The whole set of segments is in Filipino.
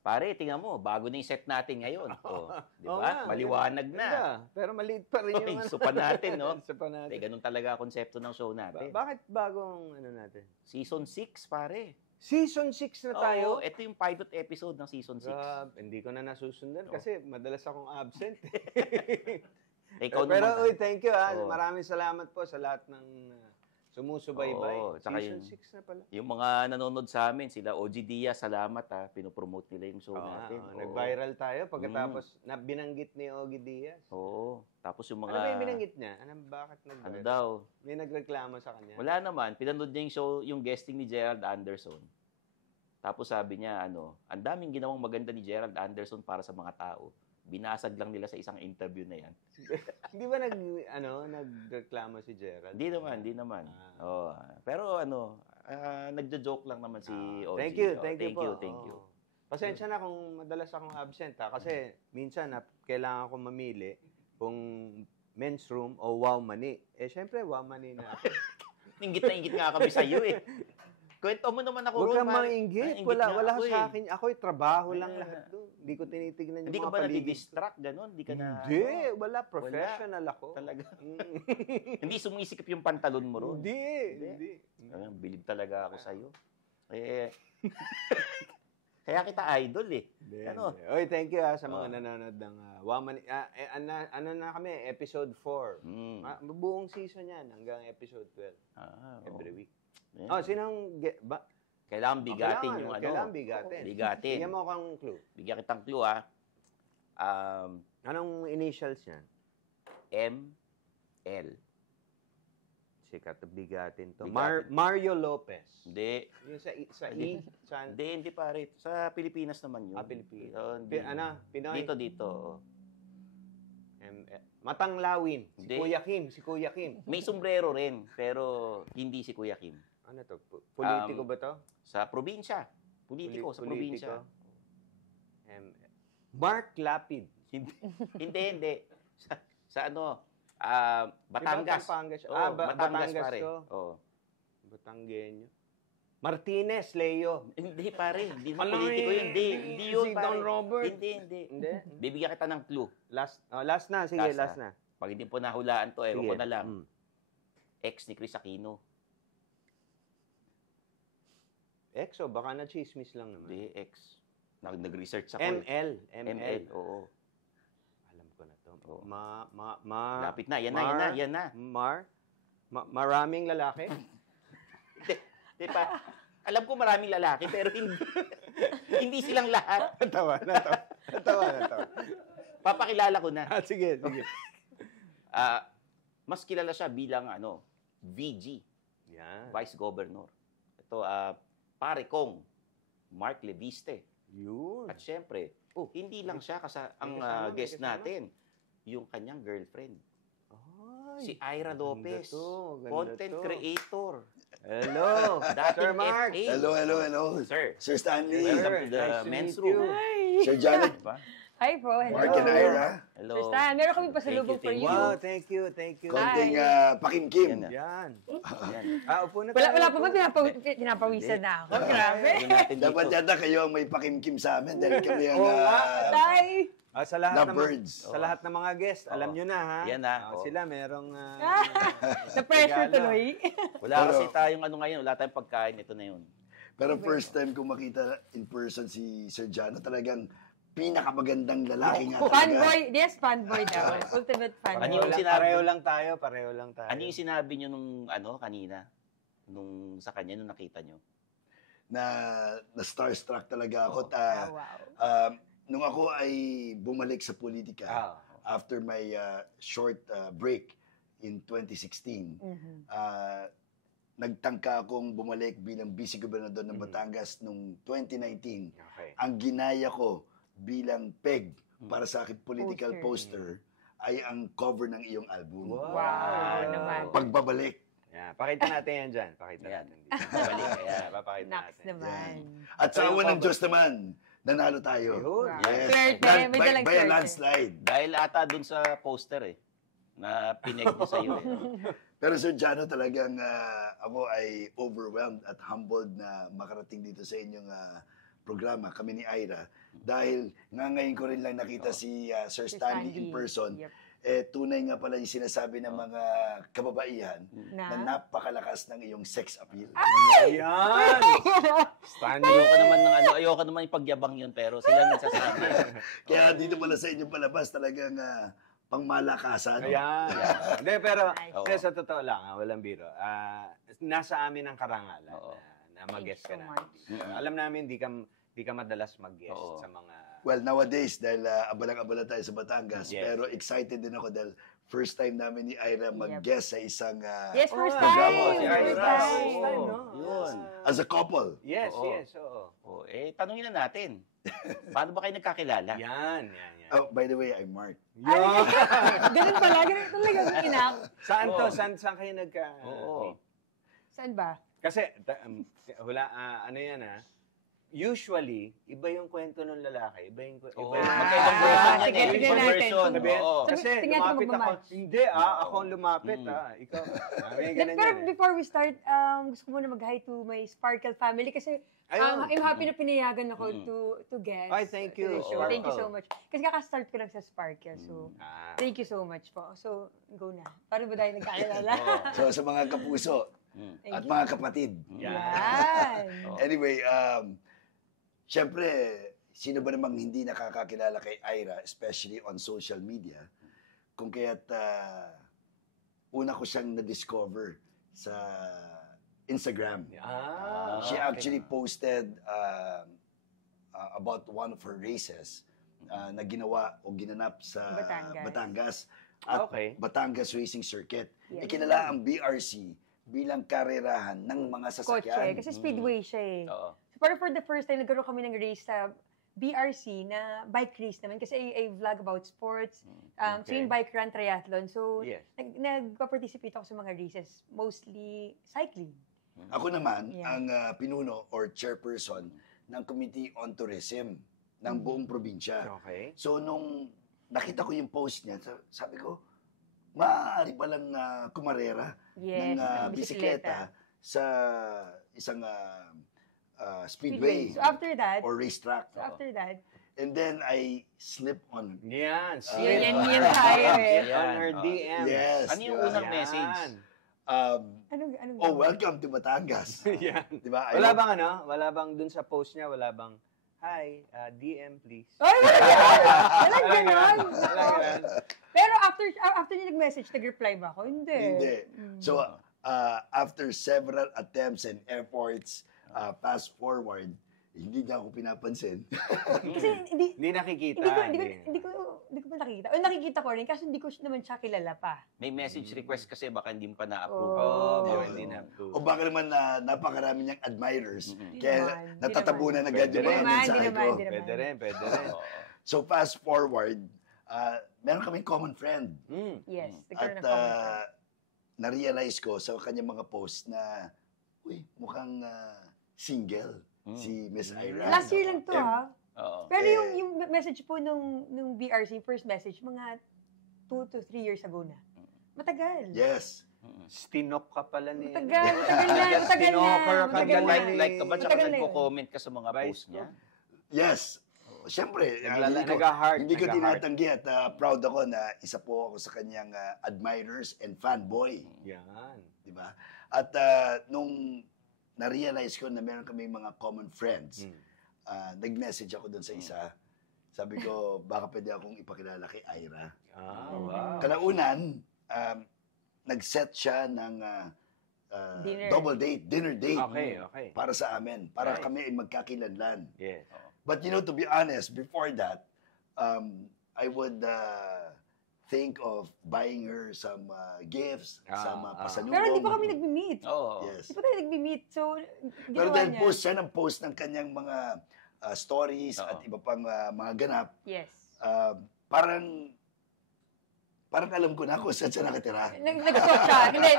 Pare, tingnan mo, bago na yung set natin ngayon. Di ba? Maliwanag na. Pero maliit pa rin yung Supa natin, no? Supa natin. Ganun talaga konsepto ng show natin. Bakit bagong natin? Season 6, pare. Season 6 na tayo? Ito yung pilot episode ng Season 6. Hindi ko na nasusundan kasi madalas akong absent. Pero, thank you ha. Maraming salamat po sa lahat ng sumusubaybay. Season 6 na pala. Yung mga nanonood sa amin, sila OG Diaz, salamat ha. Pinopromote nila yung show natin. Nag-viral tayo pagkatapos binanggit ni OG Diaz. Tapos yung mga... Ano ba yung binanggit niya? Bakit nag-viral? Ano daw? May nagreklamo sa kanya? Wala naman. Pinanood niya yung show, yung guesting ni Gerald Anderson. Tapos sabi niya, ang daming ginawang maganda ni Gerald Anderson para sa mga tao. Binasag lang nila sa isang interview na yan. Hindi ba nagreklamo si Gerald? Hindi naman. Pero nagjo-joke lang naman si OG. Thank you. Pasensya na kung madalas akong absent kasi minsan kailangan ko mamili kung men's room o wow money. Syempre wow money na ako. Ingit na ingit nga kami sa iyo Kwento mo naman ako. Huwag kang manginggit. Wala sa akin. Ako'y trabaho lang lahat doon. Hindi ko tinitignan yung mga paligid. Hindi ka ba nadidistract? Ganon? Hindi. Wala. Professional ako. Talaga. Hindi sumisikip yung pantalon mo ron? Hindi. Bilib talaga ako sa'yo. Kaya kita idol Oy, thank you sa mga nanonood ng Waman. Ano na kami? Episode 4. Buong season yan hanggang episode 12. Every week. Sinong... Kailangan bigatin yung Kailangan bigatin. Bigyan mo akong clue. Bigyan kitang clue, anong initials niyan? M-L. Sikat na bigatin to. Mario Lopez. Hindi. Yung sa E? Hindi pare. Sa Pilipinas naman yun. Pilipinas. Pinoy? Dito. Matanglawin. Si Kuya Kim. May sombrero rin, pero hindi si Kuya Kim. Ano to? Politiko ba to? Sa probinsya. Sa probinsya. Mark Lapid. Hindi. Sa Batangas. Batangas pare. Batanggenyo. Martinez, Leo. Hindi pare. Hindi mo politiko yun. Hindi yun si Don Robert. Hindi. Bibigyan kita ng clue. Last na. Sige, last na. Pag hindi po nahulaan to, ewan ko na lang. Ex ni Chris Aquino. Ex o baka na-chismis lang naman. Hindi, ex. Nag-research ako. ML. Oo. Alam ko na to. Lapit na. Yan na. Maraming lalaki? Di pa. Alam ko maraming lalaki, pero hindi silang lahat. Natawa. Papakilala ko na. Sige. Mas kilala siya bilang VG. Yan. Vice Governor. Ito, pare kong Mark Leviste. Yun. At syempre, hindi lang siya ang guest natin. Yung kanyang girlfriend. Si Ira Lopez. Content creator. Hello. Sir Mark. Hello. Sir Stanley. Welcome to the men's room. Sir Janet. Hi po, hello. Mark and Ira. Hello. Sir Stan, meron kami pasalubong for you. Wow, thank you. Konting pakimkim. Yan. Upo na Wala pa ba pinapawisan na ako? Grabe. Dapat yata kayo ang may pakimkim sa amin dahil kami ang Tay! Sa lahat The birds. Sa lahat ng mga guest, alam nyo na ha. Yan na. Sila merong Na-pressure tuloy. Wala kasi tayong ngayon, wala tayong pagkain, ito na yun. Pero first time ko makita in person si Sir Jano, talagang pinakamagandang lalaki nga talaga. Fanboy daw. Ultimate fanboy. Pareho lang tayo. Ano yung sinabi nyo nung kanina? Sa kanya, nung nakita nyo? Na starstruck talaga ako. Nung ako ay bumalik sa politika, after my short break in 2016, nagtangka akong bumalik bilang vice-gobernador ng Batangas noong 2019. Okay. Ang ginaya ko bilang peg para sa akin political poster ay ang cover ng iyong album. Wow naman. Pagbabalik. Yeah, pakita natin yan dyan. Pakita natin dito. Papakita Next natin. naman. At sa awan ng Diyos naman, nanalo tayo. Yes. Swerte. May dalang By a swerte. landslide. Dahil ata dun sa poster na pineg mo sa'yo Pero Sir Jano, talagang ako ay overwhelmed at humbled na makarating dito sa inyong programa, kami ni Ira. Dahil ngayon ko rin lang nakita si Sir Stanley in person. Tunay nga pala yung sinasabi ng mga kababaihan na napakalakas ng iyong sex appeal. Ayan! Stanley. Ayoko naman ipagyabang yun, pero sila nagsasabi. Kaya dito pala sa inyong palabas talagang pangmalakasan. Ayan. Hindi, pero sa totoo lang, walang biro. Nasa amin ang karangalan na mag-guest ka na. Alam namin, di ka madalas mag-guest sa mga... Well, nowadays, dahil abalang-abala tayo sa Batangas, pero excited din ako dahil first time namin ni Ira mag-guest sa isang Yes, first programa. time! First time, no? Yun. As a couple. Yes, yes. Tanungin na natin. Paano ba kayo nagkakilala? Yan. Oh, by the way, I'm Mark. Ganun pala. Ganun talaga inak. Saan to? Saan kayo nagka... Saan ba? Kasi, ano yan usually, iba yung kwento ng lalaki, iba yung kwento. Magkaibang version yan sige, tignan natin. Kasi lumapit ako. Hindi, ako ang lumapit, Ikaw. Pero before we start, gusto ko muna mag-hi to my Sparkle family kasi I'm happy na pinayagan ako to guest. Ay, thank you. Thank you so much. Kasi kaka-start ko lang sa Sparkle, so thank you so much po. So, go na. Paano ba tayo nagkakilala? So, sa mga kapuso at mga kapatid. Yan. Anyway, siyempre, sino ba namang hindi nakakakilala kay Ira, especially on social media, kung kaya't una ko siyang na-discover sa Instagram. She actually posted about one of her races na ginawa o ginanap sa Batangas at Batangas Racing Circuit. Ikinala ang BRC bilang karerahan ng mga sasakyan. Kotse, kasi speedway siya Pero for the first time, nagkaroon kami ng race sa BRC na bike race naman kasi I vlog about sports, so yung bike run triathlon. So, nagpa-participate ako sa mga races, mostly cycling. Ako naman, ang pinuno or chairperson ng Committee on Tourism ng buong probinsya. So, nung nakita ko yung post niya, sabi ko, maaari palang kumarera ng bisikleta sa isang speedway So after that, or racetrack. And then I slip on. Yan tayo on her DM. Yes. Ano yung unang message? Welcome to Batangas. Diba? Wala bang dun sa post niya, wala bang, hi, DM please. Walang ganon. Pero after niya nag-message, nag-reply ba ako? Hindi. So, after several attempts and efforts, fast forward, hindi na ako pinapansin. Kasi hindi nakikita. Hindi ko pa nakikita. O nakikita ko rin, kasi hindi ko naman siya kilala pa. May message request kasi baka hindi pa na-approve. Hindi na-approve. O baka naman napakarami niyang admirers. Kaya natatabunan agad yung mga mensahe ko. Pwede rin. So fast forward, meron kaming common friend. Yes. At na-realize ko sa kanyang mga post na, mukhang single si Miss Ira. Last year lang to Pero yung message po nung BRC, first message, mga 2 to 3 years ago na. Matagal. Yes. Stinok ka pala ni... Matagal na. Like ka ba? Tsaka nagko-comment ka sa mga post niya? Yes. Siyempre, hindi ko tinatanggi at proud ako na isa po ako sa kanyang admirers and fanboy. Yan. Diba? At nung na-realize ko na meron kami mga common friends, nag-message ako doon sa isa. Sabi ko, baka pwede akong ipakilala kay Ira. Wow. Kalaunan, nag-set siya ng dinner date para sa amin, para kami ay magkakilanlan. Yes. But to be honest, before that, I would think of buying her some gifts, some pasalubong. Pero hindi pa kami nag-meet. Yes. Hindi pa tayo nag-meet. So, pero dahil post siya ng post ng kanyang mga stories at iba pang mga ganap, yes. Parang alam ko na kung saan siya nakatira. Nag-stalk siya. Hindi,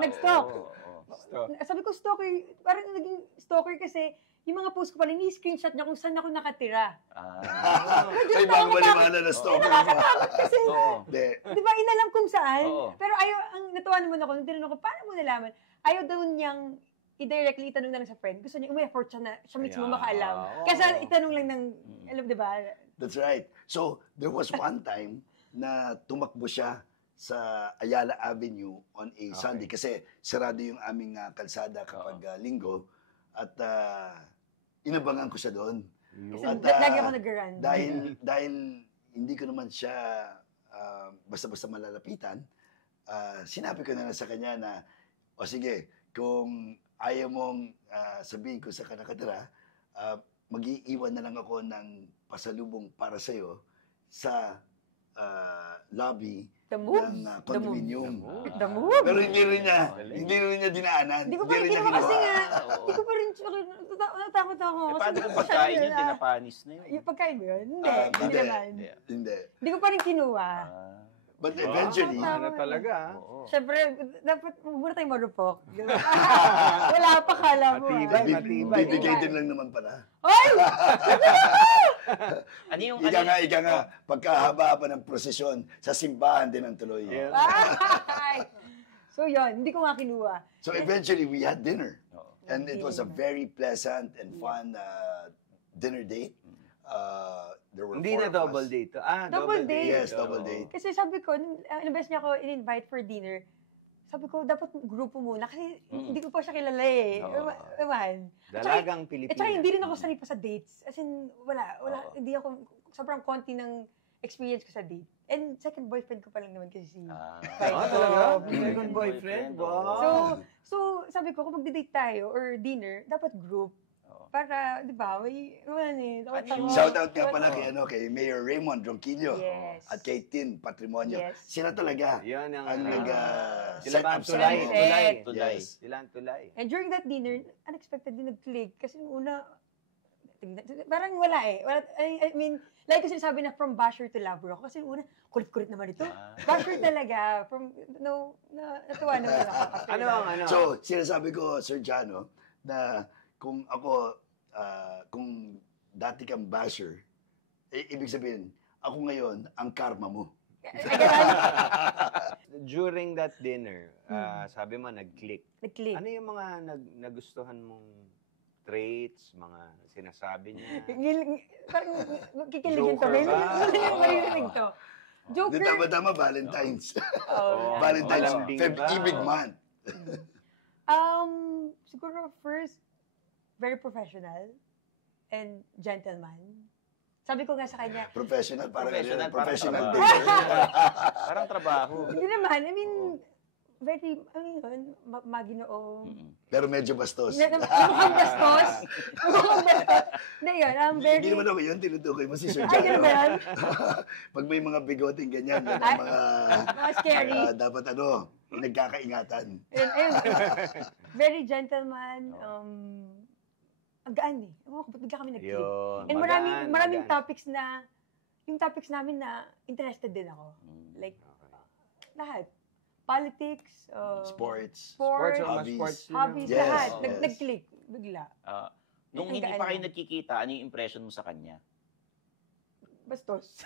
nag-stalk. Sabi ko, stalker. Parang naging stalker kasi yung mga post ko pala, ni-screenshot niya kung saan ako nakatira. Ay, bang na stalker mo. Kasi, di ba, inalam kung saan? Pero ang natuwa naman ako, nung tinanong ko, paano mo nalaman? Ayaw daw niyang i-directly itanong na lang sa friend. Gusto niya, effort siya na siya mismo makaalam. Kasi itanong lang ng, alam, di ba? That's right. So, there was one time na tumakbo siya sa Ayala Avenue on a Sunday kasi sarado yung aming kalsada kapag linggo at inabangan ko siya doon. At, lagi ako nag-run. Dahil hindi ko naman siya basta-basta malalapitan, sinabi ko na lang sa kanya na, o sige, kung ayaw mong sabihin ko sa nakatira, mag-iiwan na lang ako ng pasalubong para sa'yo sa lobby ng condominium. The move. Pero hindi rin niya dinaanan. Hindi ko pa rin ginawa kasi nga, hindi ko pa rin, natakot ako. Paano kung pagkain yun, dinapanis na yun? Yung pagkain mo yun? Hindi naman. Hindi ko pa rin kinuha. But eventually, talaga. Siyempre, dapat muna tayong marupok. Wala pa, kala mo. bibigay din lang naman pala. Ay! Ika nga, pagkahaba-haba ng prosesyon, sa simbahan din ang tuloy. So yun, hindi ko nga kinuha. So eventually, we had dinner. And it was a very pleasant and fun dinner date. There were Hindi na double date. Double date. Yes, double date. Kasi sabi ko, inabas niya ako in-invite for dinner. Sabi ko, dapat grupo muna. Kasi hindi ko pa siya kilala eh. Ewan. Dalagang Pilipina. At saka hindi rin ako sanay pa sa dates. As in, wala. Hindi ako, sobrang konti ng experience ko sa date. And second boyfriend ko pa lang naman kasi si talaga? Second boyfriend? Wow. So, sabi ko, kung magdi-date tayo or dinner, dapat group. Para, di ba, Shout out nga pala kay Mayor Raymond Ronquillo. Yes. At kay Tin Patrimonio. Yes. Sila talaga Yan ang sila ba ang tulay? Yes. Sila ang tulay. And during that dinner, unexpectedly nag-click. Kasi nung una, parang wala eh. I mean, like ko sinasabi na from basher to lover ako. Kasi nung una, kulit-kulit naman ito. Basher talaga. Natuwa naman ako. So, sinasabi ko, Sir Jano, na kung ako, kung dati kang basher, ibig sabihin, ako ngayon, ang karma mo. During that dinner, sabi mo, nag-click. Nag-click. Ano yung mga nagustuhan mong traits, mga sinasabi niya? Parang kikiligin to. Marinig to. Joker. Tama-tama, Valentine's. Valentine's. Ibig month. Siguro first, very professional and gentleman. Sabi ko nga sa kanya, professional dater. Parang trabaho. Hindi naman, I mean, very, maginoo. Pero medyo bastos. Mukhang bastos. Na yun, very... Hindi naman ako yun, tinutukoy mo si Sir John. Ay, yun ba yan? Pag may mga bigoting ganyan, mga scary. Dapat nagkakaingatan. Ayun, very gentleman, ang gaan eh. Ba't bigla kami nag-click? And maraming topics na, yung topics namin na interested din ako. Like, lahat. Politics, sports, hobbies, lahat. Nag-click, bigla. Nung hindi pa kayo nagkikita, ano yung impression mo sa kanya? Bastos.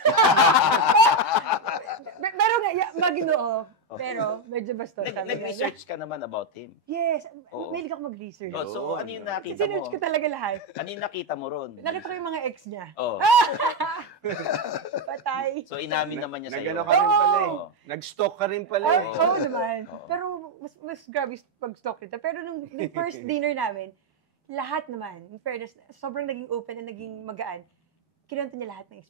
Pero maginoo. Pero medyo bastos. Nag-research ka naman about him? Yes. Mahilig ako mag-research. So, ano yung nakita mo? Sinerch ko talaga lahat. Ano yung nakita mo ron? Nakita ko yung mga ex niya. Patay. So, inamin naman niya sa'yo. Nag-ano ka rin pala eh. Nag-stalk ka rin pala eh. Oo naman. Pero mas grabe pag-stalk nito. Pero nung first dinner namin, lahat naman, in fairness, sobrang naging open and naging magaan. Kinanta niya lahat ng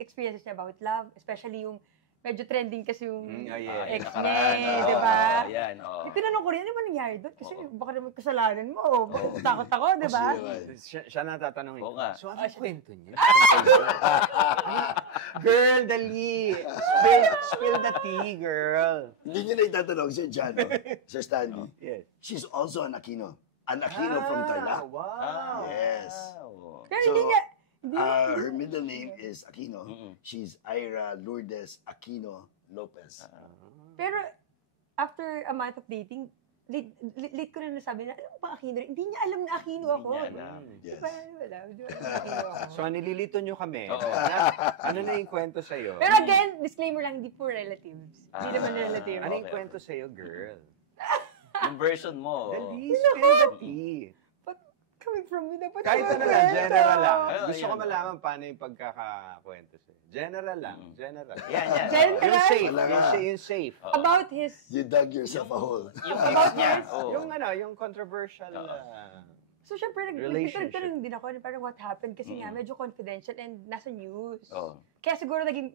experiences niya about love, especially yung medyo trending kasi yung ex niya, di ba? Tinanong ko rin, ano ba nangyari doon? Kasi baka naman kasalanan mo, takot ako, di ba? Siya natatanungin. Oo nga. So, ano kwento niya? Girl, dali! Spill the tea, girl. Hindi niya na itatanong, Sir John, Sir Stanley. She's also an Aquino. An Aquino from Tarlac. Wow! Yes. Pero hindi niya, her middle name is Aquino. She's Ira Lourdes Aquino Lopez. Pero after a month of dating, late ko na nasabi na, ano bang Aquino? Hindi niya alam na Aquino ako. Yes. So, nililito nyo kami. Ano na yung kwento sa'yo? Pero again, disclaimer lang, hindi po relatives. Hindi naman relatives. Ano yung kwento sa'yo, girl? Yung version mo. Dali, spill the tea. Coming from me, dapat Kahit ano lang, general lang. Gusto ko malaman paano yung pagkakakwento sa'yo. General lang, general. Yan. General? Yung safe. About his... You dug yourself a hole. Yung ex niya. Yung controversial So, syempre, nagtanong din ako, parang what happened? Kasi nga, medyo confidential and nasa news. Kaya siguro naging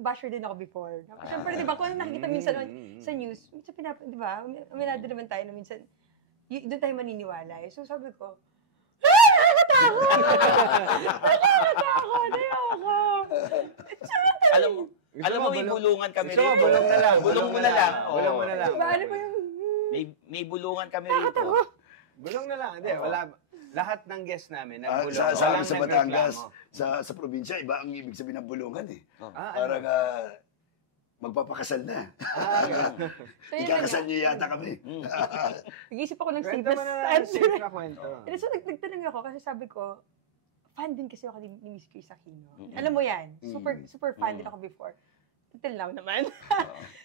basher din ako before. Syempre, di ba, kung nakikita minsan sa news, minsan di ba, aminado naman tayo na minsan, doon tayo maniniwala. So, sabi ko, Nakatakot! Ayoko! Alam mo, may bulungan kami rito. Bulong na lang. Bulong mo na lang. Bulong mo na lang. Ano ba yung... May bulungan kami rito. Bulong na lang. Hindi, wala. Lahat ng guest namin nagbulong. Sa Batangas, sa probinsya, iba ang ibig sabihin ng bulungan eh. Parang magpapakasal na. Ikakasal niyo yata kami. Nag-isip ako ng safe na kwento. So, nagtanong ako kasi sabi ko, fan din kasi ako ni Miss Chris Aquino. Alam mo yan, super fan din ako before. Until now naman.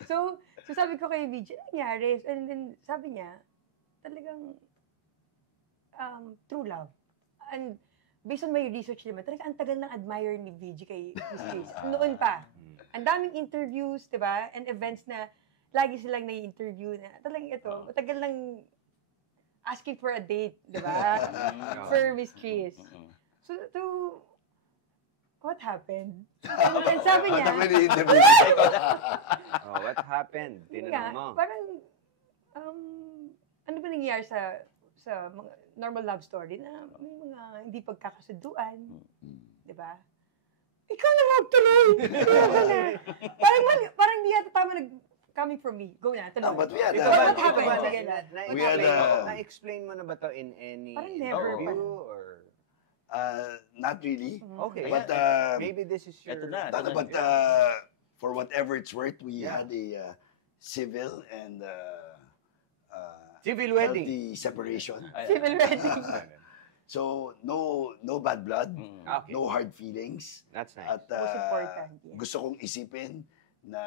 So sabi ko kay VJ, ano nangyari? And then sabi niya, talagang true love. And based on my research naman, talagang ang tagal ng admire ni VJ kay Miss Chris. Noon pa. Ang daming interviews, di ba? And events na lagi silang nai-interview na talagang ito, matagal lang asking for a date, di ba? For Miss Chris. So, what happened? And sabi niya, what happened? Tinanong mo. Parang, ano ba nangyayari sa mga normal love story na may mga hindi pagkakasunduan, di ba? Ikaw na magtuloy! Parang hindi yata tama coming from me. Go na, tuloy. But we had what happened? Na-explain mo na ba to in any interview? Or... Not really. Okay. But maybe this is your... But for whatever it's worth, we had a civil and civil wedding. Healthy separation. Civil wedding. So, no bad blood, no hard feelings. That's nice. At most important. Gusto kong isipin na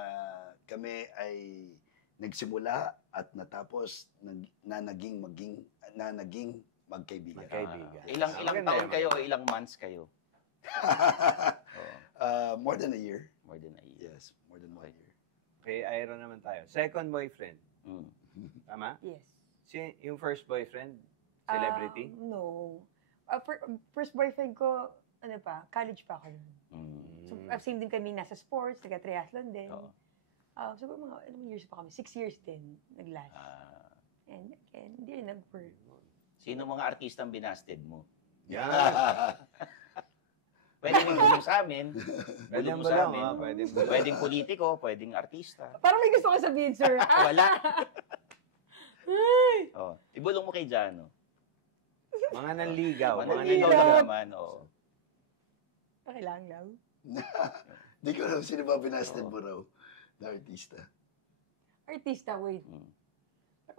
kami ay nagsimula at natapos na naging magkaibigan. Ilang taon kayo o ilang months kayo? More than a year. More than a year. Yes, more than 1 year. Okay, Ira naman tayo. Second boyfriend. Tama? Yes. Yung first boyfriend, celebrity? No. First boyfriend ko, college pa ako nun. So, same din kami, nasa sports, nag-triathlon din. So, mga years pa kami, 6 years din, nag-last. And hindi rin nag-work. Sino mga artistang binasted mo? Yan. Pwede mo bulong sa amin. Pwedeng Pwedeng politiko, pwedeng artista. Parang may gusto ka sabihin, sir. Wala. Ibulong mo kay Jano. Mga nanligaw. Mga nanligaw lang naman. Okay lang. Di ko alam sino ba binasted mo raw na artista. Artista, wait.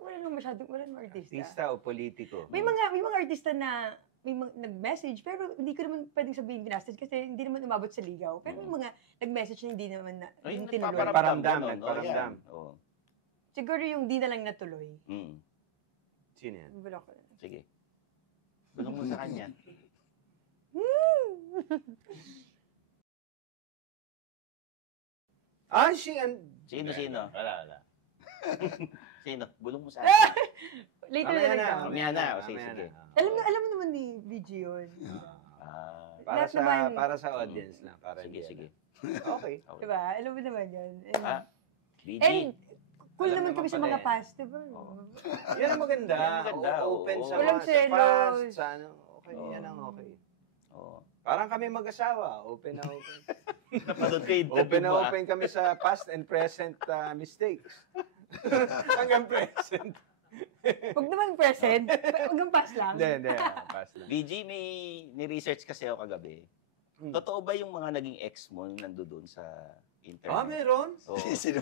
Wala naman artista. Artista o politiko? May mga artista na nag-message, pero hindi ko naman pwedeng sabihin binasted kasi hindi naman umabot sa ligaw. Pero may mga nag-message na hindi naman tinuloy. Nagpaparamdam. Siguro yung di na lang natuloy. Sino yan? Sige. Bulong mo sa kanya. Sino? Wala. Sino? Bulong mo sa akin. Later na lang. Mamaya na. Sige. Alam mo naman ni VG yun. Para sa audience lang. Sige. Okay. Diba? Alam mo naman yun. VG. And cool naman kami sa mga past, diba? Yan ang maganda. Open sa walang past. Okay, yan ang okay. Parang kami mag-asawa. Open na open. Open na open kami sa past and present mistakes. Hanggang present. Huwag naman present. Hanggang past lang. Hindi. Past lang. VG, may ni-research kasi ako kagabi. Totoo ba yung mga naging ex mo nandoon sa internet? Meron? Sino?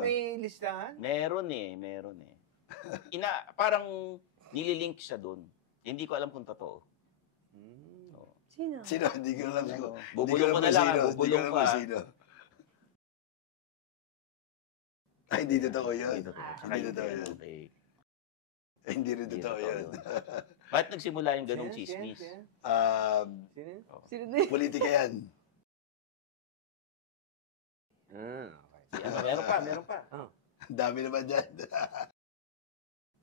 May listahan? Meron eh. Parang nililink siya doon. Hindi ko alam kung totoo. Sino? Hindi ko alam. Bubulong mo na lang. Bubulong pa. Ay, hindi totoo yun. Tsaka Hindi totoo yun. Hindi rin totoo yun. Bakit nagsimula yung ganong chismis? Politika yan. Meron pa. Ang dami naman dyan.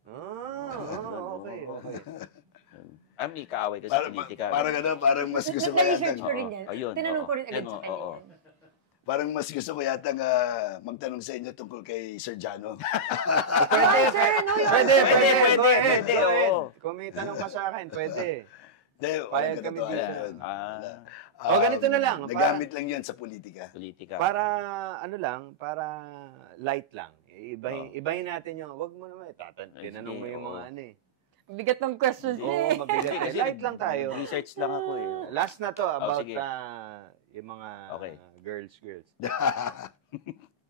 Okay. May kaaway ka sa politika. Parang mas gusto ko Na-research ko rin yan. Ayun. Tinanong ko rin agad sa kanya. Parang mas gusto ko yata magtanong sa inyo tungkol kay Sir Jano. Pwede. Kung may tanong ka sa akin, pwede. Payag kami dito. Ganito na lang. Nagamit lang yun sa politika. Para, para light lang. Ibahin natin yung, wag mo naman, tinanong mo yung mga Bigat ng questions Oo, mabigat. Kasi Light lang tayo. Research lang ako eh. Last na to, about yung mga girls.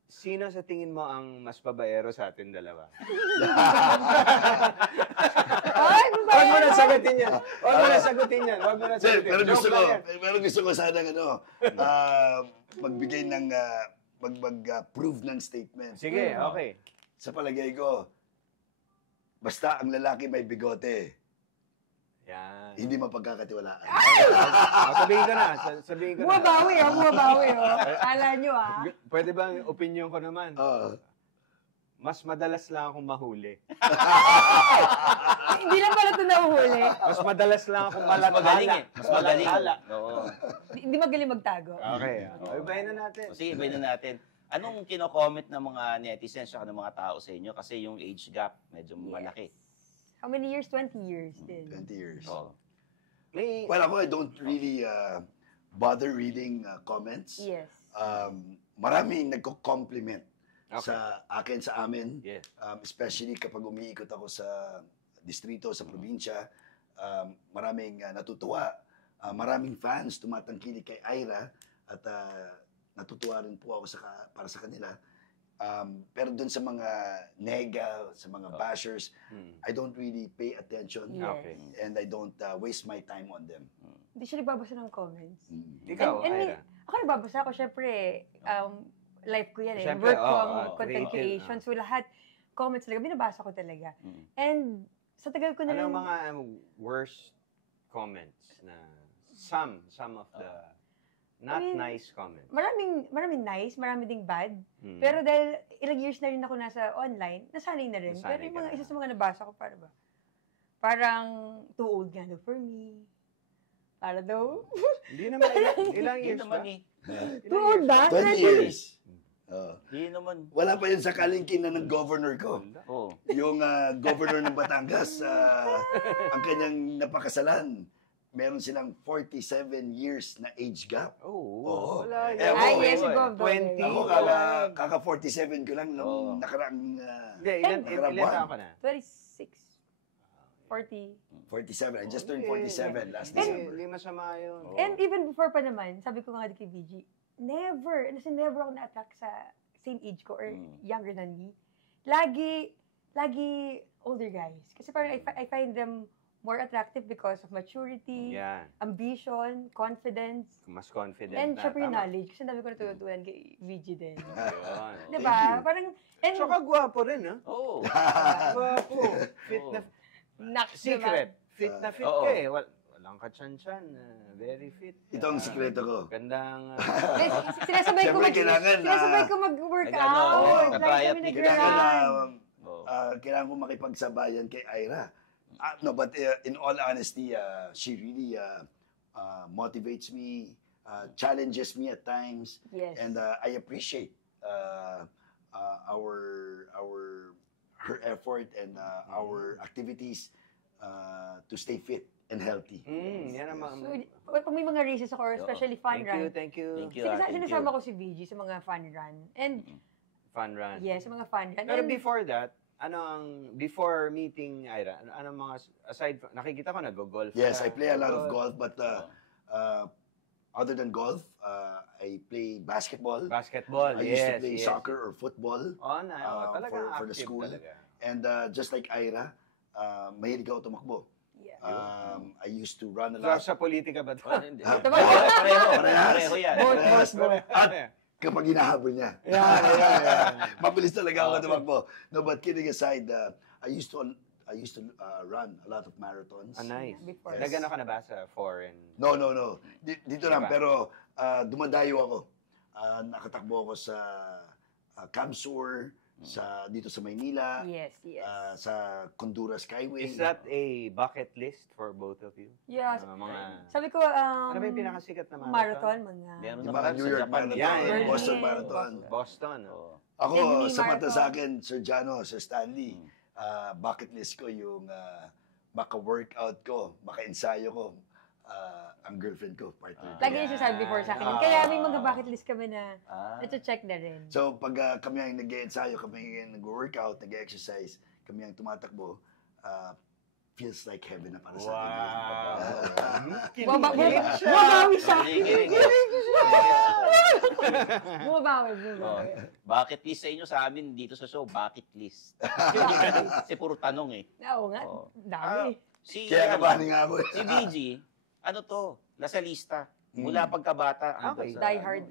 Sino sa tingin mo ang mas babaero sa atin dalawa? Ay, Huwag mo na sagutin yan. Pero gusto ko sana magbigay ng, mag-prove ng statement. Sige, okay. Sa palagay ko, basta ang lalaki may bigote, yan. hindi mapagkakatiwalaan. Sabihin ko na. Bumabawi. Kala nyo Pwede ba ang opinion ko naman? Mas madalas lang akong mahuli. Hindi lang pala ito nahuhuli. Mas madalas lang akong Mas magaling eh. Mas magaling. Oo. Hindi magaling magtago. Okay. Ibahin na natin. Sige, ibahin na natin. Anong kino-comment ng mga netizens at ng mga tao sa inyo? Kasi yung age gap, medyo malaki. How many years? 20 years din. 20 years. Oh. Well, ako, I don't really bother reading comments. Yes. Maraming nagko-compliment sa akin, sa amin. Yes. Especially kapag umiikot ako sa distrito, sa probinsya. Maraming natutuwa. Maraming fans tumatangkilik kay Ira. At natutuwa rin po ako para sa kanila. Pero dun sa mga nega, sa mga bashers, I don't really pay attention. Yes. Okay. And I don't waste my time on them. Hindi siya nagbabasa ng comments. Ikaw, Ira? Ako nagbabasa ako, syempre, life ko yan eh. Siyempre, Work ko ang content creation. So lahat, comments talaga, binabasa ko talaga. And sa tagal ko na Ano mga worst comments na some of the not nice comments? Maraming nice, marami ding bad. Pero dahil ilang years na rin ako nasa online, nasanay na rin. Pero yung mga isa sa mga nabasa ko, parang too old nga daw for me. Para daw. Hindi naman, ilang years ba? Too old ba? 20 years. Hindi naman. Wala pa yun sa kalingkinan ng governor ko. Yung governor ng Batangas, ang kanyang napakasalan, meron silang 47 years na age gap. Oo. Wala yan. Yes, you go. 20. Ako, kaka 47 ko lang nung nakaraang Ilan taon ka na? 26. 40. 47. I just turned 47 last December. Hindi masama yun. And even before pa naman, sabi ko nga kay VG, never ako na-attack sa same age ko or younger than me. Lagi older guys. Kasi parang I find them more attractive because of maturity, ambition, confidence. Mas confident and na. syempre yung knowledge. Kasi dami ko natutunan kay VG din. Thank diba? you. Parang, and, Tsaka gwapo rin, ha? Oo. Gwapo. Fit na. Secret. Fit na fit ka eh. Walang katsansyan. Very fit. Ito ang sikreto ko. Gandang... Sinasabay ko mag-workout. Kailangan ko makipagsabayan kay Ira. No, but in all honesty, she really motivates me, challenges me at times, and I appreciate her effort and our activities to stay fit and healthy. Yan naman. So, pag may mga races ako, especially fun run. Thank you. Sinasama ko si VG sa mga fun run. And, fun run. yes, sa mga fun run. Pero before that, before meeting Ira, ano mga, aside, nakikita ko nag-golf. Yes, I play a lot of golf, but other than golf, I play basketball. I used to play soccer or football for the school. Talaga. And just like Ira, mahilig ako tumakbo. I used to run a lot. Sa politika ba ito? Pareho yan. At kapag hinahabol niya. Mabilis talaga ako tumakbo. No, but kidding aside, I used to run a lot of marathons. Nice. Before. Nagano ka na ba sa foreign? No. Dito lang, pero dumadayo ako. Nakatakbo ako sa Camsur, dito sa Maynila. Yes. Sa Condura Skyway. Is that a bucket list for both of you? Yes. Sabi ko, ano ba yung pinakasikat na marathon? Yung mga New York Marathon, Boston Marathon. Boston. Ako, Sydney sa mata Marathon. sa akin, Sir Jano, Sir Stanley, bucket list ko yung maka-workout ko, maka-ensayo ko, ang girlfriend ko, partner. Lagi niya sabi before sa akin. Kaya may mga bucket list kami na check na rin. So, pag kami ang nag-ensayo, kami ang nag-workout, nag-exercise, kami ang tumatakbo, feels like heaven na para sa akin. Bumabawi siya. Bumabawi. Bucket list sa inyo, sa amin dito sa show, bucket list. Kasi puro tanong eh. Oo nga, dami. Kaya kabahan nga ako. Si BG, ano to, nasa lista. Mula pagkabata. Okay. Die Hard.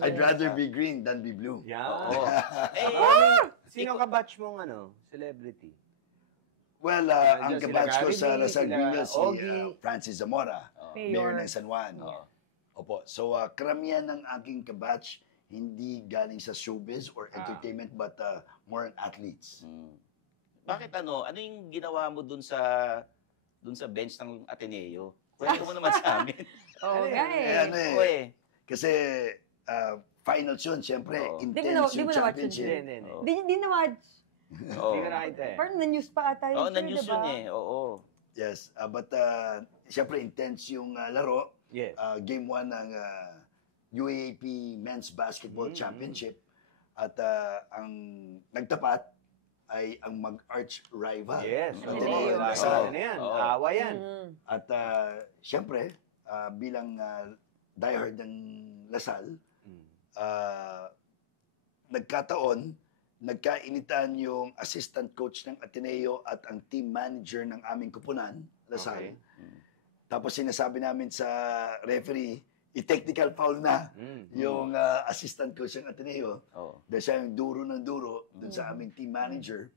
I'd rather be green than be blue. Yeah. Oo. Sino ka-batch mong celebrity? Well, ang kabatch ko sa Lasal Green si Francis Zamora, Mayor ng San Juan. Opo. So, karamihan ng aking kabatch, hindi galing sa showbiz or entertainment, but more on athletes. Bakit ano yung ginawa mo dun sa bench ng Ateneo? Kwento mo naman sa amin. Oo nga eh. Kasi, finals yun, siyempre, intense yung Di mo championship. Di na-watch. Hindi ko nakita eh. Parang na-news pa ata yun. Na-news yun eh. Oo. Yes, but siyempre, intense yung laro. Yes. Game 1 ng UAAP Men's Basketball Championship. At ang nagtapat ay ang mag-arch rival. Yes. Ateneo. Ano yan? Awa yan. At siyempre, bilang diehard ng Lasal, nagkainitan yung assistant coach ng Ateneo at ang team manager ng aming kupunan, Lasal. Tapos sinasabi namin sa referee, i-technical foul na yung assistant coach ng Ateneo. Dahil siya yung duro ng duro dun sa aming team manager.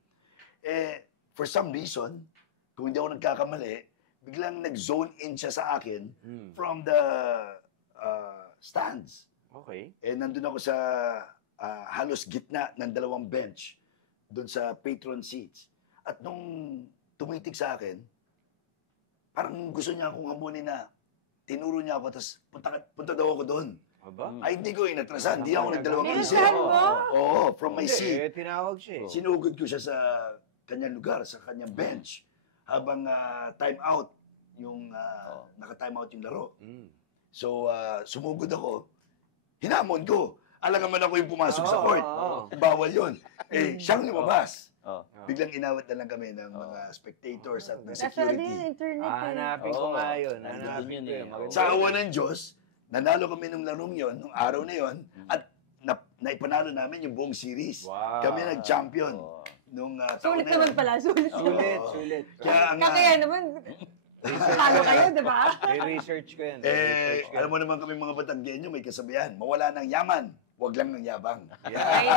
For some reason, kung hindi ako nagkakamali, biglang nag-zone in siya sa akin from the stands. Okay. Nandun ako sa halos gitna ng dalawang bench dun sa patron seats. At nung tumitig sa akin, parang gusto niya akong hamunin na tinuro niya ako, tapos punta daw ako doon. Aba? Ay, hindi ko inatrasan. Hindi ako nagdalawang isip. Inatrasan mo? Oo, from my seat. Tinawag siya eh. Sinugod ko siya sa kanyang lugar, sa kanyang bench. Habang time out, yung naka-time out yung laro. So, sumugod ako. Hinamon ko. Alam naman ako yung pumasok sa court. Bawal yun. Siyang lumabas. Biglang inawat na lang kami ng mga spectators at ng security. Hanapin ko nga yun. Sa awa ng Diyos, nanalo kami nung larong yon, nung araw na yon, at naipanalo namin yung buong series. Wow. Kami nag-champion nung taon Sulit na naman yun. pala. Sulit. Kaya naman, talo kayo, di ba? May research ko yan. Alam mo naman kami mga Batanggenyo, may kasabihan, mawala ng yaman, wag lang ng yabang. Ay,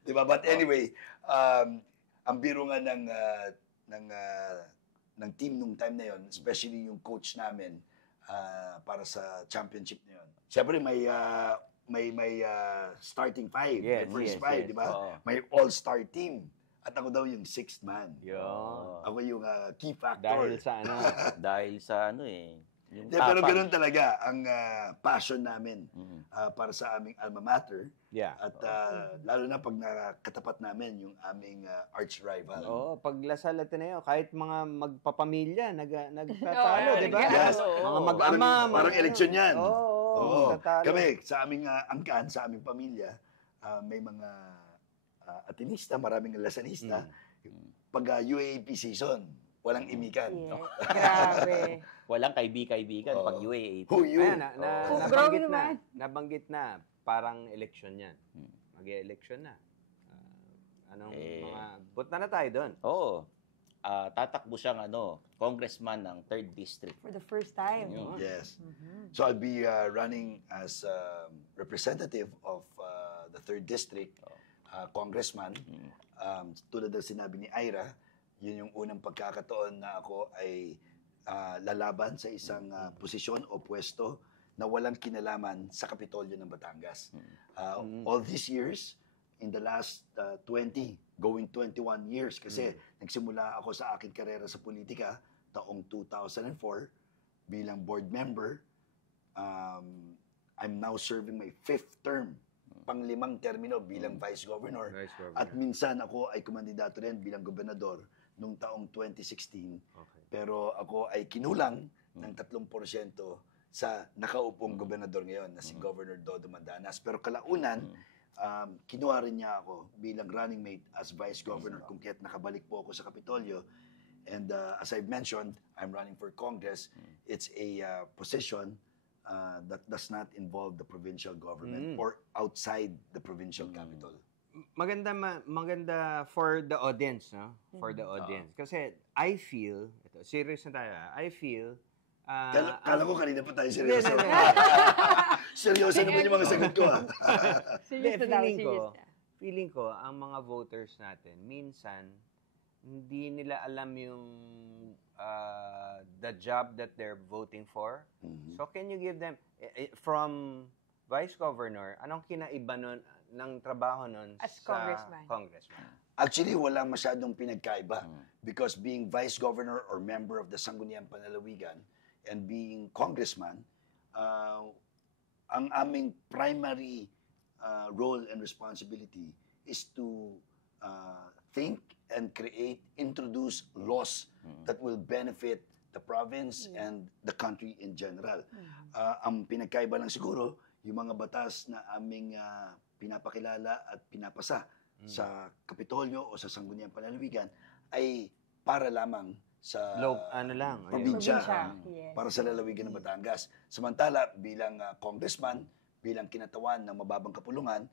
Diba? But anyway, ang biro nga ng team nung time na yon, especially yung coach namin para sa championship na yon. Siyempre may starting five, first five, di ba? May all-star team. At ako daw yung sixth man. Ako yung key factor. Dahil sa Pero ganoon talaga ang passion namin para sa aming alma mater. At lalo na pag nakatapat namin yung aming arch rival. Pag Lasal Ateneo, kahit mga magpapamilya, nagtatalo, di ba? Yes. Mga mag-ama. Parang eleksyon yan. Kami, sa aming angkan, sa aming pamilya, may mga Atenista, maraming Lasalista. Pag UAAP season, walang imikan. Grabe. Walang kaibigan pag UAAP. Who you? Nabanggit na, parang eleksyon yan. Mag-e-eleksyon na. Anong mga... Punta na tayo doon. Oo. tatakbo siyang congressman ng 3rd District. For the first time. Yes. So I'll be running as representative of the 3rd District, congressman. Tulad ng sinabi ni Ira, yun yung unang pagkakataon na ako ay lalaban sa isang posisyon o pwesto na walang kinalaman sa Kapitolyo ng Batangas. All these years, in the last 20, going 21 years, kasi nagsimula ako sa aking karera sa politika taong 2004 bilang board member. I'm now serving my 5th term, pang-5 termino bilang vice governor. At minsan ako ay kumandidato rin bilang gobernador noong taong 2016. Pero ako ay kinulang ng 3% sa nakaupong gobernador ngayon na si Governor Dodo Mandanas. Pero kalaunan, kinuha rin niya ako bilang running mate as vice governor kung kaya't nakabalik po ako sa Kapitolyo. And as I've mentioned, I'm running for Congress. It's a position that does not involve the provincial government or outside the provincial capital. Maganda for the audience, no? For the audience. Kasi I feel, serious na tayo, I feel, kala ko kanina pa tayo seryoso. Seryoso naman yung mga sagot ko. Feeling ko, ang mga voters natin, minsan, hindi nila alam yung the job that they're voting for. So can you give them, from Vice Governor, anong kinaiba nun ng trabaho nun as sa congressman? Actually, wala masyadong pinagkaiba because being vice governor or member of the Sangguniang Panlalawigan and being congressman, ang aming primary role and responsibility is to think and introduce laws that will benefit the province and the country in general. Ang pinagkaiba lang siguro, yung mga batas na aming pinapakilala at pinapasa sa Kapitolyo o sa Sangguniang Panlalawigan ay para lamang sa probinsya, para sa lalawigan ng Batangas. Samantala, bilang congressman, bilang kinatawan ng mababang kapulungan,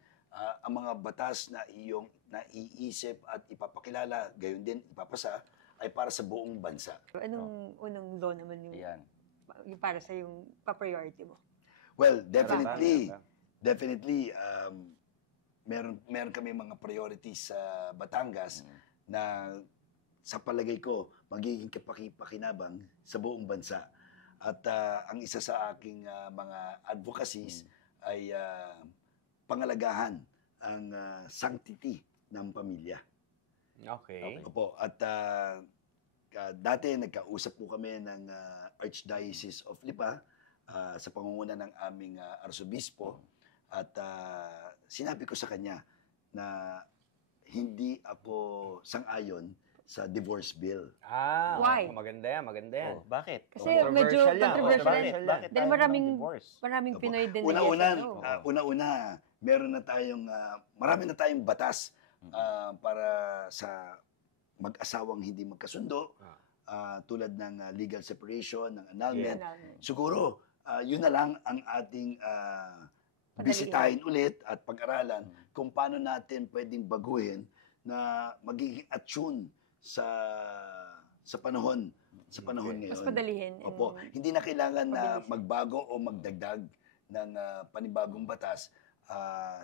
ang mga batas na iyong naiisip at ipapakilala, gayon din ipapasa, ay para sa buong bansa. Anong unang law naman yung para sa yung pa-priority mo? Well, definitely, meron kami mga priorities sa Batangas na sa palagay ko magiging kapakipakinabang sa buong bansa. At ang isa sa aking mga advocacies ay pangalagahan ang sanctity ng pamilya. Okay. Opo. At dati nagkausap po kami ng Archdiocese of Lipa sa pangunguna ng aming arsobispo. At sinabi ko sa kanya na hindi ako sang-ayon sa divorce bill. Why? Maganda yan. Bakit? Kasi medyo controversial. Bakit? Dahil maraming Pinoy din. Una-una, marami na tayong batas para sa mag-asawang hindi magkasundo, tulad ng legal separation, ng annulment. Siguro, yun na lang ang ating bisitahin ulit at pag-aralan kung paano natin pwedeng baguhin na magiging attune sa panahon ngayon. Mas padalihin. Opo, hindi na kailangan na magbago o magdagdag ng panibagong batas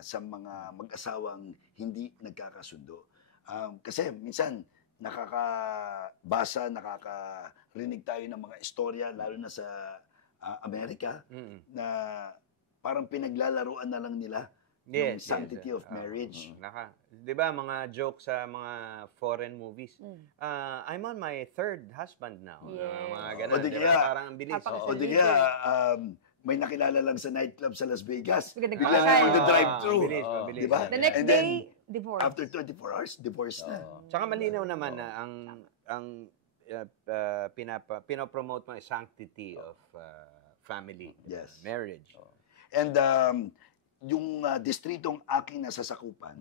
sa mga mag-asawang hindi nagkakasundo. Kasi minsan nakakarinig tayo ng mga istorya, lalo na sa Amerika, na parang pinaglalaruan na lang nila yung sanctity of marriage. Di ba, mga joke sa mga foreign movies? I'm on my 3rd husband now. Mga ganun. Parang ang bilis. O di kaya, may nakilala lang sa nightclub sa Las Vegas. Bigla mag-drive-through. Diba? The next day, divorce. After 24 hours, divorce na. Tsaka malinaw naman na ang pinopromote mo ay sanctity of family, marriage. And yung distritong aking nasasakupan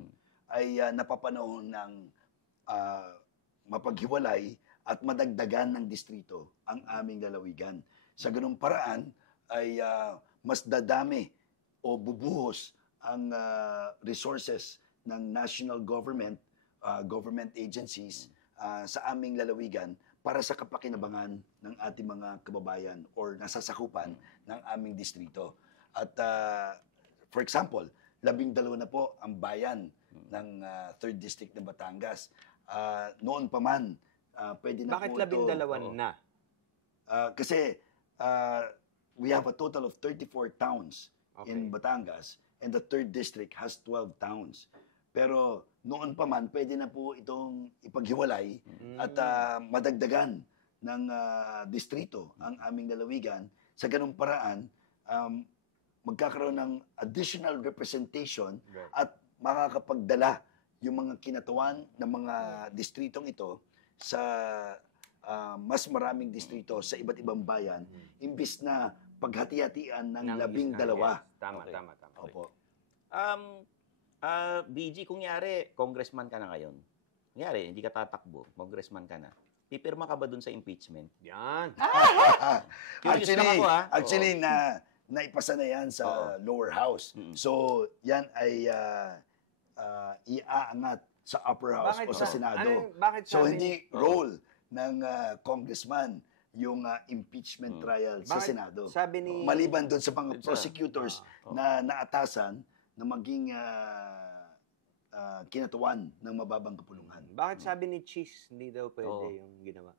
ay napapanahon ng mapaghiwalay at madagdagan ng distrito ang aming lalawigan. Sa ganung paraan ay mas dadami o bubuhos ang resources ng national government agencies sa aming lalawigan para sa kapakinabangan ng ating mga kababayan or nasasakupan ng aming distrito. At for example, 12 na po ang bayan ng 3rd District ng Batangas. Noon pa man, pwede na Bakit po ito. Bakit 12 na? Kasi we have a total of 34 towns in Batangas and the 3rd District has 12 towns. Pero noon pa man, pwede na po itong ipaghiwalay at madagdagan ng distrito ang aming lalawigan. Sa ganung paraan, magkakaroon ng additional representation at makakapagdala yung mga kinatawan ng mga distritong ito sa mas maraming distrito sa iba't ibang bayan, imbis na paghati-hatian ng 12. Tama. Opo. BG, kung yari, congressman ka na ngayon. Kunyari, hindi ka tatakbo, congressman ka na. Pipirma ka ba dun sa impeachment? Yan. Curious lang ako, ha? Actually, naipasa na yan sa lower house. So, yan ay iaangat sa upper house o sa Senado. So, hindi role ng congressman yung impeachment trial sa Senado. Maliban doon sa mga prosecutors na naatasan na maging kinatuan ng mababang kapulungan. Bakit sabi ni Cheese hindi daw pwede yung ginawa?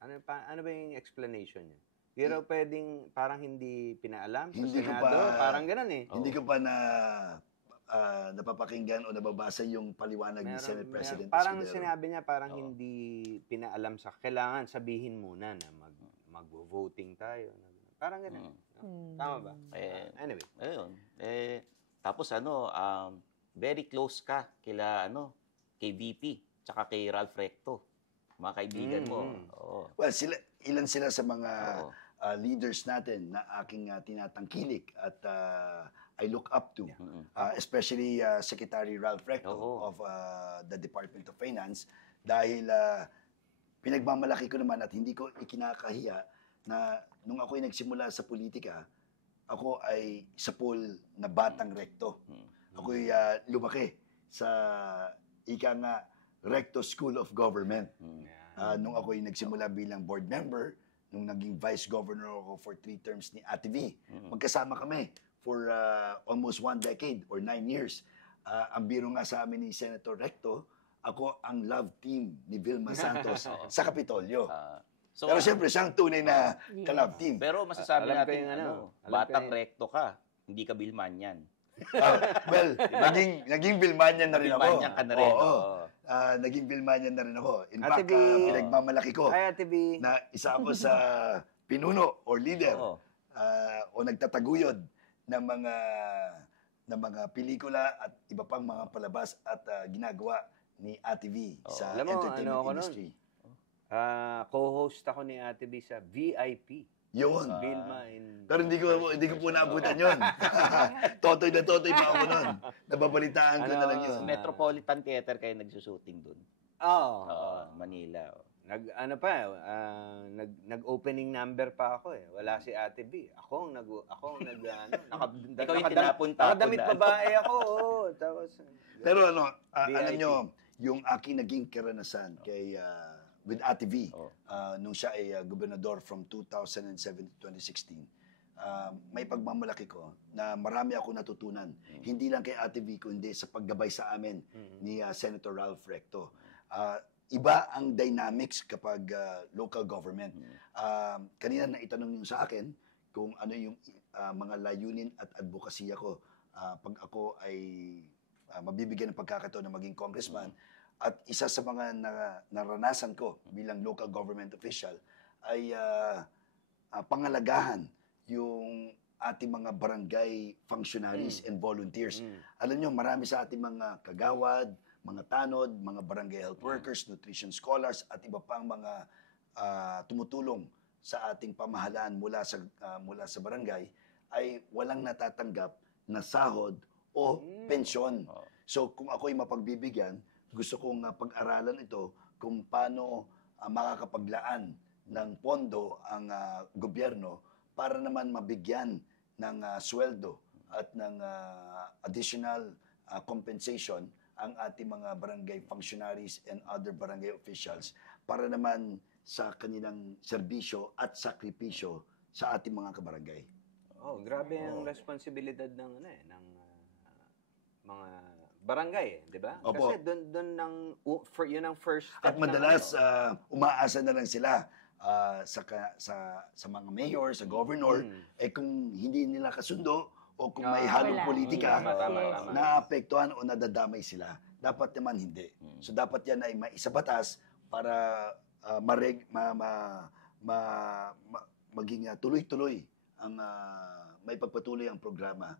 Ano ba yung explanation niya? Hindi raw pwedeng parang hindi pinaalam sa Senado? Parang ganun eh. Hindi ko pa napapakinggan o nababasa yung paliwanag ni Senate President Parang Escudero. sinabi niya parang hindi pinaalam sa kailangan sabihin muna na mag-voting tayo. Parang ganun. Tama ba? Anyway. Ayun. Tapos very close ka kay VP, tsaka kay Ralph Recto. Mga kaibigan mo. Well, ilan sila sa mga leaders natin na aking tinatangkilik at I look up to. Especially Secretary Ralph Recto of the Department of Finance dahil pinagmamalaki ko naman at hindi ko ikinakahiya na nung ako'y nagsimula sa politika, ako ay sa pool na batang Recto. Ako'y lumaki sa Recto School of Government. Nung ako'y nagsimula bilang board member, nung naging vice governor ako for 3 terms ni Ate V, magkasama kami for almost 1 decade or 9 years. Ang biro nga sa amin ni Senator Recto, ako ang love team ni Vilma Santos sa Kapitolyo. Pero siyempre, siyang tunay na ka-love team. Pero masasabi natin, batang Recto ka, hindi ka Bilmanyan. Well, naging Bilmanyan na rin ako. Bilmanyan ka na rin. Naging Bilmanyan na rin ako. In fact, pinagmamalaki ko na isa ako sa pinuno or leader o nagtataguyod ng mga pelikula at iba pang mga palabas at ginagawa ni Ate V sa entertainment industry. Co-host ako ni Ate B sa VIP. Yun. Vilma Pero hindi ko po naabutan yun. Totoy pa ako nun. Nababalitaan ko na lang yun. Sa Metropolitan Theater kayo nagsushooting dun. Manila. Nag-opening number pa ako eh. Wala si Ate B. Ako ang Ikaw yung tinapunta. Nakadamit babae ako. Pero alam nyo, yung aking naging karanasan with Ate V, nung siya ay gobernador from 2007 to 2016, may pagmamalaki ko na marami ako natutunan. Hindi lang kay Ate V, kundi sa paggabay sa amin ni Senator Ralph Recto. Iba ang dynamics kapag local government. Kanina na itanong niyo sa akin kung ano yung mga layunin at advokasya ko pag ako ay mabibigyan ng pagkakataon na maging congressman. At isa sa mga naranasan ko bilang local government official ay pangalagahan yung ating mga barangay functionaries and volunteers. Alam nyo, marami sa ating mga kagawad, mga tanod, mga barangay health workers, nutrition scholars, at iba pang mga tumutulong sa ating pamahalaan mula sa barangay ay walang natatanggap na sahod o pensyon. So kung ako'y mapagbibigyan, gusto kong pag-aralan ito kung paano makakapaglaan ng pondo ang gobyerno para naman mabigyan ng sweldo at ng additional compensation ang ating mga barangay functionaries and other barangay officials para naman sa kanilang serbisyo at sakripisyo sa ating mga kabarangay. Oh, grabe ang responsibilidad ng mga barangay, di ba? Opo. Kasi yun ang first step. At madalas umaasa na lang sila sa mga mayor, sa governor, kung hindi nila kasundo o kung may halong politika, naapektuhan o nadadamay sila. Dapat naman hindi. So dapat yan ay maisabatas para maging tuloy-tuloy ang may pagpatuloy ang programa.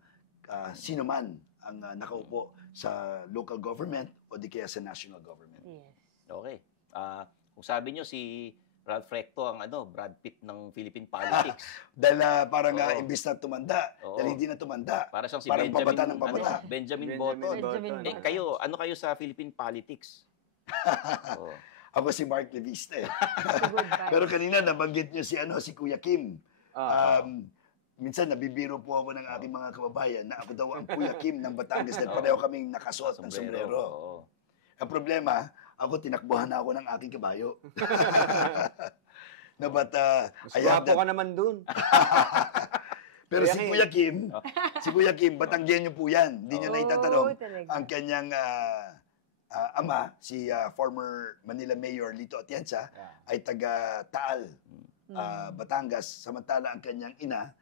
Sino man ang nakaupo sa local government o di kaya sa national government. Yes. Okay. Kung sabi nyo, si Ralph Recto ang Brad Pitt ng Philippine politics. Dahil parang imbis na tumanda, dahil hindi na tumanda. Para siyang si parang Benjamin, pabata ng pabata. Benjamin Button. Kayo, ano kayo sa Philippine politics? Ako si Mark Levista eh. Pero kanina nabanggit niyo si Kuya Kim. Minsan nabibiro po ako ng aking mga kababayan na ako daw ang Kuya Kim ng Batangas dahil pareho kaming nakasuot ng sombrero. Ang problema, ako tinakbuhan na ako ng aking kabayo. But Swapo ka naman dun. Pero si Kuya Kim, Batanggenyo po yan. Hindi niyo na itatanong. Ang kanyang ama, si former Manila Mayor Lito Atienza, ay taga Taal, Batangas. Samantala ang kanyang ina,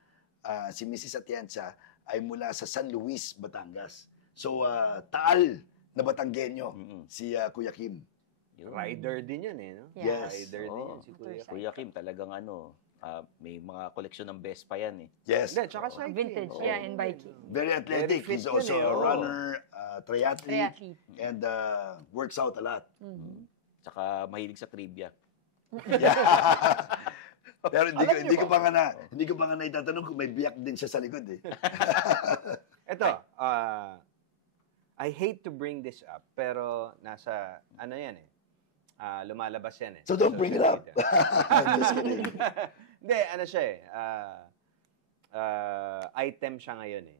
si Mrs. Atienza, ay mula sa San Luis, Batangas. So, Taal na Batanggenyo, si Kuya Kim. Rider din yan eh, no? Yes. Rider din yan si Kuya Kim. Kuya Kim, talagang may mga koleksyon ng Vespa yan eh. Yes. Hindi, tsaka cycling. Vintage, and biking. Very athletic. Very fit He's also yun eh. a runner, triathlete, Triathlete. and works out a lot. Tsaka mahilig sa trivia. Pero hindi ko pa nga naitatanong kung may biyak din siya sa likod eh. Ito, I hate to bring this up, pero nasa, yan eh, lumalabas yan eh. So don't bring it up. I'm just kidding. Hindi, siya eh, item siya ngayon eh.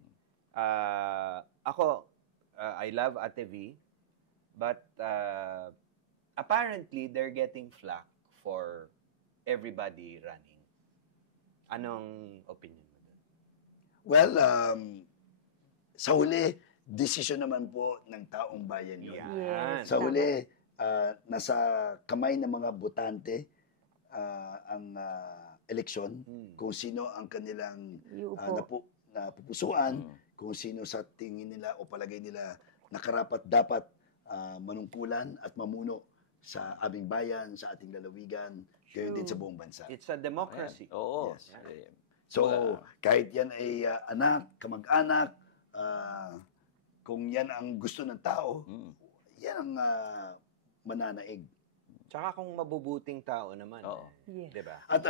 Ako, I love Ate V, but apparently they're getting flack for everybody running. Anong opinion mo dun? Well, sa huli, desisyon naman po ng taong bayan yun. Yan. Sa huli, nasa kamay ng mga botante ang eleksyon, kung sino ang kanilang napupusuan, kung sino sa tingin nila o palagay nila nakarapat dapat manungkulan at mamuno sa aming bayan, sa ating lalawigan, gayon din sa buong bansa. It's a democracy. Oo. Yes. So, kahit yan ay anak, kamag-anak, kung yan ang gusto ng tao, yan ang mananaig. Tsaka kung mabubuting tao naman. Yes. Diba? At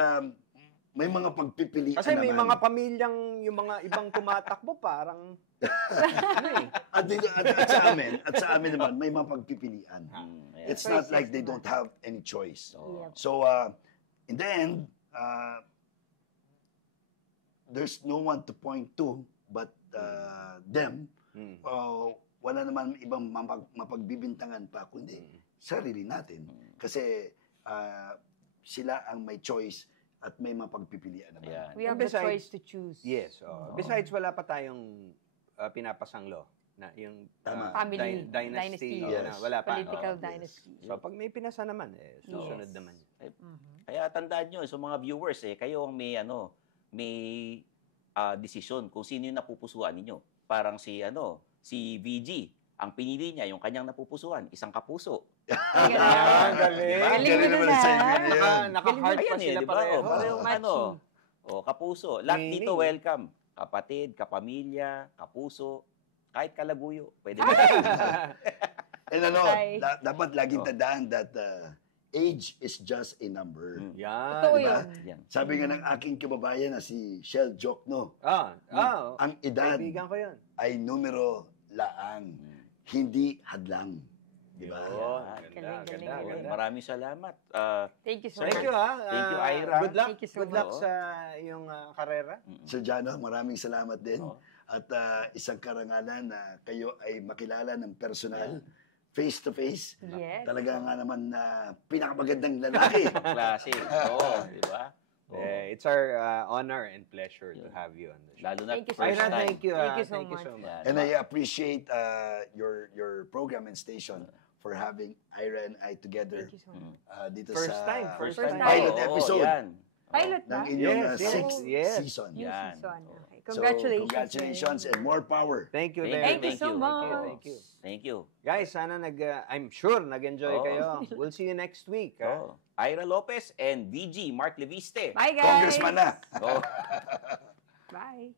may mga pagpipilian Kasi may naman. mga pamilyang, yung mga ibang tumatakbo, parang, At sa amin naman, may mga pagpipilian. It's not like they don't have any choice. So, in the end, there's no one to point to but them. Wala naman ibang mapagbibintangan pa, kundi sarili natin. Kasi sila ang may choice at may mapagpipilian naman. Yeah. We have the choice to choose. Yes. Besides, wala pa tayong pinapasanglo na yung family dynasty. Yes. Wala pa. Political dynasty. So, pag may pinasa naman, susunod naman. Kaya tandaan nyo, so mga viewers, kayo ang may desisyon kung sino yung napupusuan ninyo. Parang si VG, ang pinili niya, yung kanyang napupusuan, isang kapuso. Galing. Galing mo na. Naka-heart pa sila pareho. Parehong kapuso. Lahat dito welcome. Kapatid, kapamilya, kapuso, kahit kalaguyo. Pwede ba? And dapat laging tandaan that age is just a number. Yan. Totoo Diba? yun. Sabi nga ng aking kababayan na si Shell Jokno, ang edad kaibigan ko yun. ay numero laang, hindi hadlang. Di ba? Ganda. Maraming salamat. Thank you so Thank much. you, ha. Thank you, Ira. Good luck. Thank you so Good luck much. sa iyong karera. Sir Jano, maraming salamat din. Oo. At isang karangalan na kayo ay makilala ng personal, face to face. Yes. Talaga nga naman na pinakamagandang lalaki. Klase. Oo, di ba? It's our honor and pleasure to have you on the show. Lalo na Thank you so first Ira, time. thank you. Thank you so Thank you so much. much. And I appreciate your program and station for having Ira and I together Thank you so much. dito First sa time. First time. pilot Oo, episode yan. Pilot ba? ng inyong Yes, sixth yes. season. New Yan. season. Okay. So, Congratulations. congratulations and more power. Thank you, Thank you Derek. so much. Thank you. Thank you. Guys, sana I'm sure nag-enjoy Oo. kayo. We'll see you next week. Oh. Ira Lopez and VG Mark Leviste. Bye, guys. Congressman na. Oh. Bye.